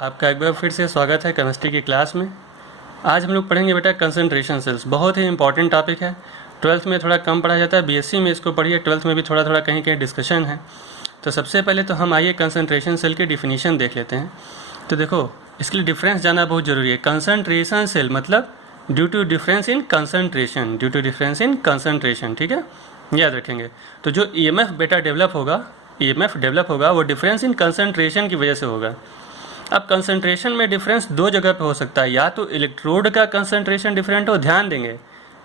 आपका एक बार फिर से स्वागत है केमिस्ट्री की क्लास में। आज हम लोग पढ़ेंगे बेटा कंसंट्रेशन सेल्स। बहुत ही इंपॉर्टेंट टॉपिक है। 12th में थोड़ा कम पढ़ा जाता है, बीएससी में इसको पढ़िए, 12th में भी थोड़ा थोड़ा कहीं कहीं डिस्कशन है। तो सबसे पहले तो हम आइए कंसंट्रेशन सेल की डिफिनीशन देख लेते हैं। तो देखो, इसके लिए डिफरेंस जानना बहुत ज़रूरी है। कंसंट्रेशन सेल मतलब due to difference in concentration, due to difference in concentration, ठीक है, याद रखेंगे। तो जो ईएमएफ बेटा डेवलप होगा वो डिफरेंस इन कंसंट्रेशन की वजह से होगा। अब कंसंट्रेशन में डिफरेंस दो जगह पे हो सकता है, या तो इलेक्ट्रोड का कंसंट्रेशन डिफरेंट हो, ध्यान देंगे,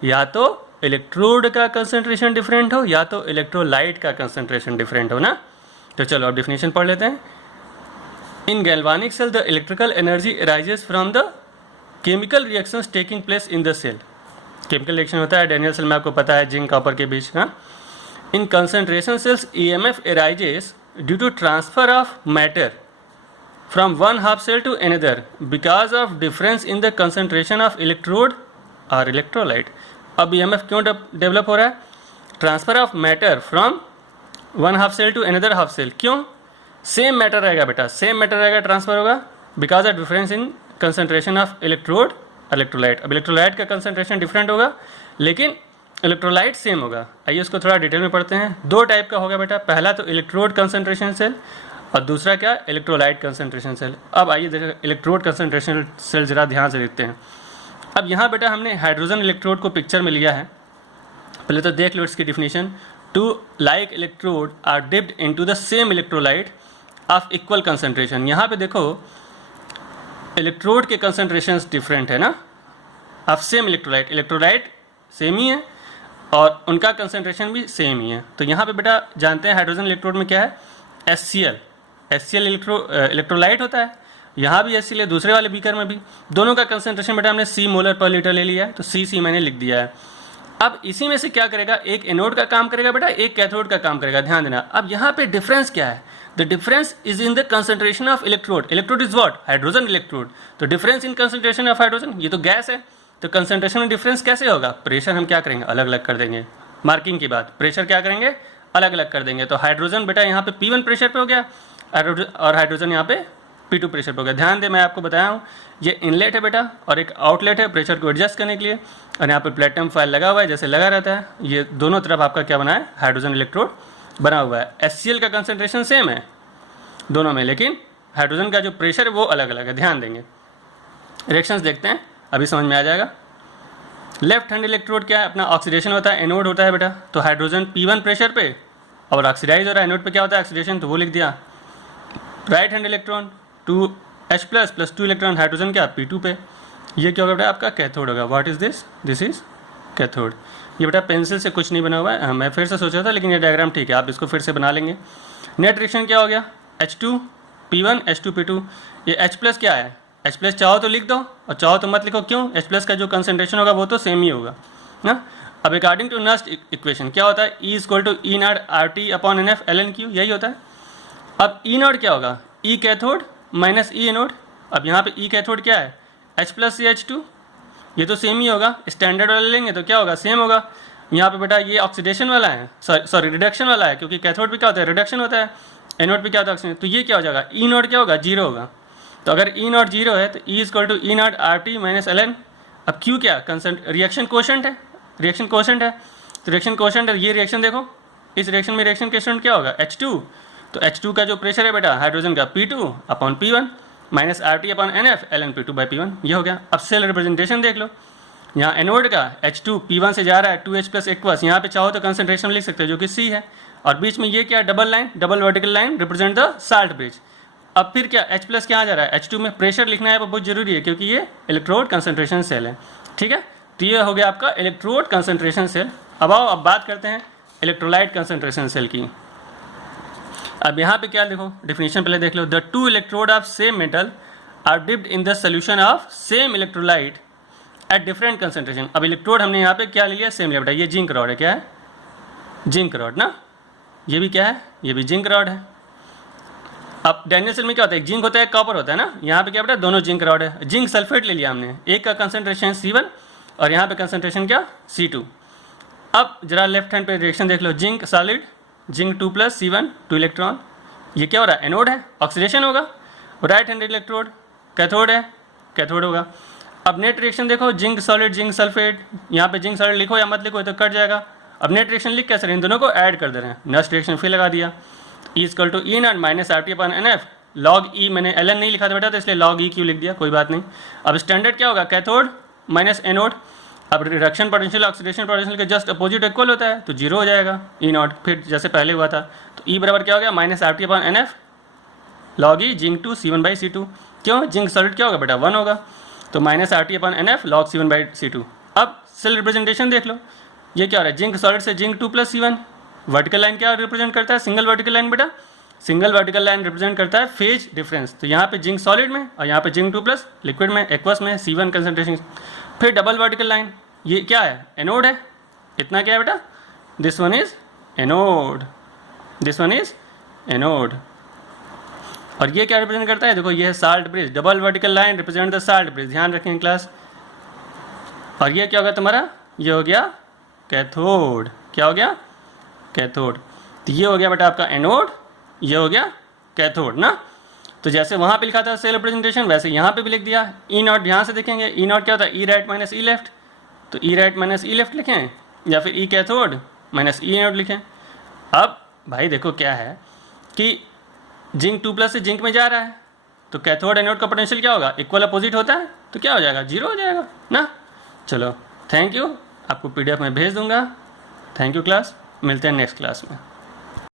या तो इलेक्ट्रोड का कंसंट्रेशन डिफरेंट हो या तो इलेक्ट्रोलाइट का कंसंट्रेशन डिफरेंट हो ना। तो चलो अब डिफिनेशन पढ़ लेते हैं। In galvanic cell the electrical energy arises from the chemical reactions taking place in the cell. Chemical reaction होता है डैनियल सेल में, आपको पता है, जिंक कॉपर के बीच। हाँ, in concentration cells EMF arises due to transfer of matter from one half cell to another because of difference in the concentration of electrode or electrolyte। अब EMF क्यों develop हो रहा है? Transfer of matter from one half cell to another half cell. क्यों? Same matter रहेगा बेटा, same matter रहेगा, transfer होगा because of difference in concentration of electrode electrolyte. अब इलेक्ट्रोलाइट का कंसंट्रेशन डिफरेंट होगा लेकिन इलेक्ट्रोलाइट सेम होगा। आइए उसको थोड़ा डिटेल में पढ़ते हैं। दो टाइप का होगा बेटा, पहला तो इलेक्ट्रोड कंसंट्रेशन सेल और दूसरा क्या, इलेक्ट्रोलाइट कंसंट्रेशन सेल। अब आइए देखो इलेक्ट्रोड कंसंट्रेशन सेल जरा ध्यान से देखते हैं। अब यहाँ बेटा हमने हाइड्रोजन इलेक्ट्रोड को पिक्चर में लिया है। पहले तो देख लो इसकी definition. Two like electrode are dipped into the same electrolyte of equal concentration. यहाँ पे देखो इलेक्ट्रोड के कंसंट्रेशन डिफरेंट है ना, of same electrolyte, electrolyte same ही है और उनका कंसंट्रेशन भी सेम ही है। तो यहाँ पे बेटा जानते हैं हाइड्रोजन इलेक्ट्रोड में क्या है, HCl इलेक्ट्रोलाइट होता है। यहाँ भी HCl है, दूसरे वाले बीकर में भी। दोनों का कंसंट्रेशन बेटा हमने C मोलर पर लीटर ले लिया है, तो C मैंने लिख दिया है। अब इसी में से क्या करेगा, एक एनोड का काम करेगा बेटा, एक कैथोड का काम करेगा, ध्यान देना। अब यहाँ पे डिफरेंस क्या है, the difference is in the concentration of electrode. Electrode is what, hydrogen electrode. तो difference in concentration of hydrogen, ये तो गैस है, तो कंसंट्रेशन में डिफरेंस कैसे होगा, प्रेशर हम क्या करेंगे, अलग अलग कर देंगे। मार्किंग की बात, प्रेशर क्या करेंगे, अलग अलग कर देंगे। तो हाइड्रोजन बेटा यहाँ पे P1 प्रेशर पे हो गया और हाइड्रोजन यहाँ पे P2 प्रेशर पे हो गया। ध्यान दे, मैं आपको बताया हूँ, ये इनलेट है बेटा और एक आउटलेट है प्रेशर को एडजस्ट करने के लिए। और यहाँ पे प्लेटिनम फॉयल लगा हुआ है, जैसे लगा रहता है। ये दोनों तरफ आपका क्या बना है, हाइड्रोजन इलेक्ट्रोड बना हुआ है। HCl का कंसनट्रेशन सेम है दोनों में, लेकिन हाइड्रोजन का जो प्रेशर है वो अलग अलग है, ध्यान देंगे। रिएक्शंस देखते हैं, अभी समझ में आ जाएगा। लेफ्ट हैंड इलेक्ट्रोड क्या है, अपना ऑक्सीडेशन होता है, एनोड होता है बेटा। तो हाइड्रोजन P1 प्रेशर पे और ऑक्सीडाइज हो रहा है, एनोड पे क्या होता है, ऑक्सीडेशन, तो वो लिख दिया। Right hand electron 2H plus 2 electron, hydrogen क्या P2 पे, ये क्या होगा बेटा, आपका कैथोड होगा। What is this, this is cathode. ये बेटा पेंसिल से कुछ नहीं बना हुआ है, मैं फिर से सोचा था, लेकिन ये डायग्राम ठीक है, आप इसको फिर से बना लेंगे। नेट रिएक्शन क्या हो गया, H2P1 H2P2। ये H प्लस क्या है, H प्लस चाहो तो लिख दो और चाहो तो मत लिखो। क्यों, H प्लस का जो कंसंट्रेशन होगा वो तो सेम ही होगा ना। अब अकॉर्डिंग टू नस्ट इक्वेशन क्या होता है, E=E0RT/NF ln/Q, यही होता है। अब E0 क्या होगा, E cathode minus E anode. अब यहाँ पे E कैथोड क्या है, H प्लस CH2, ये तो सेम ही होगा। स्टैंडर्ड वाला लेंगे तो क्या होगा, सेम होगा। यहाँ पे बेटा ये ऑक्सीडेशन वाला है, सॉरी रिडक्शन वाला है, क्योंकि कैथोड पे क्या होता है, रिडक्शन होता है, एनोड पे क्या होता है, ऑक्सीडेशन। तो ये क्या हो जाएगा, E0 क्या होगा, 0 होगा। तो अगर E0 0 है तो E=E0RT-ln। अब Q क्या, रिएक्शन कोशेंट है, रिएक्शन कोशेंट है, तो रिएक्शन कोशेंट है। ये रिएक्शन देखो, इस रिएक्शन में रिएक्शन कोशेंट क्या होगा, H2। तो H2 का जो प्रेशर है बेटा हाइड्रोजन का P2/P1 माइनस RT/NF ln/P2/P1, ये हो गया। अब सेल रिप्रेजेंटेशन देख लो, यहाँ एनोड का H2 P1 से जा रहा है 2H प्लस एक्वस, यहाँ पे चाहो तो कंसंट्रेशन लिख सकते हो जो कि C है। और बीच में ये क्या, double line, double vertical line represent the salt bridge. अब फिर क्या, H प्लस क्या जा रहा है, H2 में प्रेशर लिखना है, वो बहुत जरूरी है क्योंकि ये इलेक्ट्रोड कंसंट्रेशन सेल है, ठीक है। तो ये हो गया आपका इलेक्ट्रोड कंसंट्रेशन सेल। अब आओ अब बात करते हैं इलेक्ट्रोलाइट कंसंट्रेशन सेल की। अब यहाँ पे क्या देखो, डिफिनीशन पहले देख लो। The two electrode of same metal are dipped in the solution of same electrolyte at different concentration. अब इलेक्ट्रोड हमने यहाँ पे क्या ले लिया, सेम लिया बेटा। ये जिंक रॉड है, क्या है, जिंक रॉड ना। ये भी क्या है, ये भी जिंक रॉड है। अब डैनियल सेल में क्या होता है, एक जिंक होता है, एक कॉपर होता है ना। यहाँ पे क्या बेटा, दोनों जिंक रॉड है। जिंक सल्फेट ले लिया हमने, एक का कंसंट्रेशन C1 और यहाँ पे कंसंट्रेशन क्या, C2। अब जरा लेफ्ट हैंड पे रिएक्शन देख लो, zinc solid, zinc 2 + C1 2 electron, ये क्या हो रहा है, एनोड है, ऑक्सीडेशन होगा। राइट हैंड इलेक्ट्रोड कैथोड है, कैथोड होगा। अब नेट रिएक्शन देखो, जिंक सॉलिड जिंक सल्फेट, यहाँ पे जिंक सॉलिड लिखो या मत लिखो तो कट जाएगा। अब नेट रिएक्शन लिख कैसे इन दोनों को ऐड कर दे रहे हैं, नेक्स्ट रिएक्शन फिर लगा दिया। E = E0 minus RT/NF log E, मैंने ln नहीं लिखा था बेटा तो इसलिए log E क्यों लिख दिया, कोई बात नहीं। अब स्टैंडर्ड क्या होगा, कैथोड माइनस एनोड। अब रिडक्शन पोटेंशियल ऑक्सीडेशन पोटेंशियल के जस्ट अपोजिट इक्वल होता है तो जीरो हो जाएगा E0, फिर जैसे पहले हुआ था। तो E बराबर क्या हो गया, minus RT/NF log E zinc 2 C1/C2। क्यों, जिंक सॉलिड क्या होगा बेटा 1 होगा, तो माइनस RT/NF log C1/C2। अब सेल रिप्रेजेंटेशन देख लो, ये क्या हो रहा है, जिंक सॉलिड से जिंक 2 + C1। वर्टिकल लाइन क्या रिप्रेजेंट करता है, सिंगल वर्टिकल लाइन बेटा, सिंगल वर्टिकल लाइन रिप्रेजेंट करता है फेज डिफरेंस। तो यहाँ पे जिंक सॉलिड में और यहाँ पे जिंक 2 प्लस लिक्विड में एक्वस में C1 कंसंट्रेशन। फिर डबल वर्टिकल लाइन, ये क्या है, एनोड है, इतना क्या है बेटा, this one is anode, this one is anode. और ये क्या रिप्रेजेंट करता है, देखो ये है salt bridge, double vertical line represent the salt bridge, ध्यान रखें क्लास। और ये क्या होगा तुम्हारा, ये हो गया कैथोड, क्या हो गया, कैथोड। तो ये हो गया बेटा आपका एनोड, ये हो गया कैथोड ना। तो जैसे वहाँ पे लिखा था सेल रिप्रेजेंटेशन वैसे यहाँ पे भी लिख दिया। E0 ध्यान से देखेंगे, E0 क्या होता है, E right minus E left, तो E right minus E left लिखें या फिर E cathode minus E anode लिखें। अब भाई देखो क्या है कि जिंक 2 से जिंक में जा रहा है तो कैथोड एनोड का पोटेंशियल क्या होगा, इक्वल अपोजिट होता है तो क्या हो जाएगा, जीरो हो जाएगा ना। चलो थैंक यू, आपको PDF में भेज दूंगा। थैंक यू क्लास, मिलते हैं नेक्स्ट क्लास में।